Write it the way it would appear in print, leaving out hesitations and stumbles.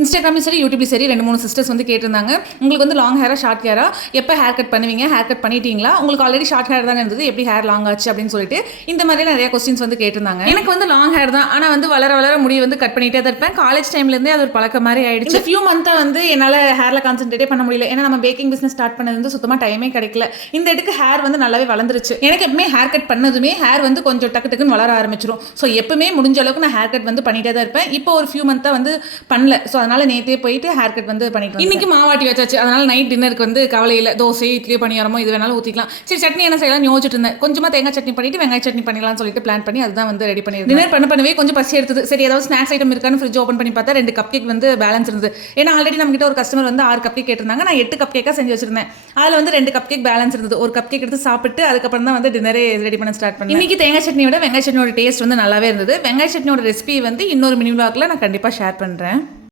இன்ஸ்டாகிராம்லையும் சரி யூடியூப்லையும் சரி 2-3 சிஸ்டர்ஸ் வந்து கேட்டிருந்தாங்க. உங்களுக்கு வந்து லாங் ஹேரா ஷார்ட் ஹேரா எப்போ ஹேர் கட் பண்ணுவீங்க, ஹேர் கட் பண்ணிட்டீங்களா, உங்களுக்கு ஆல்ரெடி ஷார்ட் ஹேர் தானே இருந்தது, எப்படி ஹேர் லாங் ஆச்சு அப்படின்னு சொல்லிட்டு இந்த மாதிரிலாம் நிறைய கொஸ்டின்ஸ் வந்து கேட்டிருந்தாங்க. எனக்கு வந்து லாங் ஹேர் தான், ஆனால் வந்து வளர வளர முடி வந்து கட் பண்ணிட்டே தான் இருப்பேன். காலேஜ் டைம்லேருந்தே அது ஒரு பழக்கம் மாதிரி ஆயிடுச்சு. ஃபியூ மந்த்தாக வந்து என்னால் ஹேரில் கான்சென்ட்ரேட்டே பண்ண முடியல. ஏன்னா நம்ம பேக்கிங் பிஸ்னஸ் ஸ்டார்ட் பண்ணது வந்து சுத்தமாக டைமே கிடைக்கல. இந்த இடத்துக்கு ஹேர் வந்து நல்லாவே வளர்ந்துருச்சு. எனக்கு எப்பவுமே ஹேர் கட் பண்ணதுமே ஹேர் வந்து கொஞ்சம் டக்கு டக்குன்னு வளர ஆரம்பிச்சிடும். ஸோ எப்பவுமே முடிஞ்ச அளவுக்கு நான் ஹேர் கட் வந்து பண்ணிட்டே தான் இருப்பேன். இப்போ ஒரு ஃபியூ மந்த்தாக வந்து பண்ணல. ஸோ அதனால நேற்றே போயிட்டு ஹேர் கட் வந்து பண்ணிட்டு இன்னைக்கு மாவாட்டி வச்சாச்சு. அதனால நைட் டின்னருக்கு வந்து கவலை இல்லை. தோசை இட்லியோ பணியாரமோ இது வேணாலும் ஊற்றிக்கலாம். சரி சட்னி என்ன செய்யலாம் யோசிச்சுட்டு இருந்தேன். கொஞ்சமாக தேங்காய் சட்னி பண்ணிட்டு வெங்காய சட்னி பண்ணிடலாம்னு சொல்லிட்டு பிளான் பண்ணி அதுதான் வந்து ரெடி பண்ணி டின்னர் பண்ணவே கொஞ்சம் பசி எடுத்தது. சரி ஏதாவது ஸ்நாக்ஸ் ஐட்டம் இருக்கான்னு ஃப்ரிட்ஜ் ஓப்பன் பண்ணி பார்த்தா 2 கப் கேக் வந்து பேலன்ஸ் இருந்தது. ஏன்னா ஆல்ரெடி நம்ம கிட்ட ஒரு கஸ்டமர் வந்து 6 கப் கேக் கேட்டிருந்தாங்க. நான் 8 கப் கேக்காக செஞ்சு வச்சிருந்தேன். அதில் வந்து 2 கப் கேக் பேலன்ஸ் இருந்தது. ஒரு கப் கேக் எடுத்து சாப்பிட்டு அதுக்கப்புறம் தான் வந்து டின்னரே ரெடி பண்ண ஸ்டார்ட் பண்ணேன். இன்னைக்கு தேங்காய் சட்னியோட வெங்காய சட்னியோட டேஸ்ட் வந்து நல்லாவே இருந்தது. வெங்காய சட்னியோட ரெசிபி வந்து இன்னொரு மினி விளாக்ல நான் கண்டிப்பாக ஷேர் பண்ணுறேன்.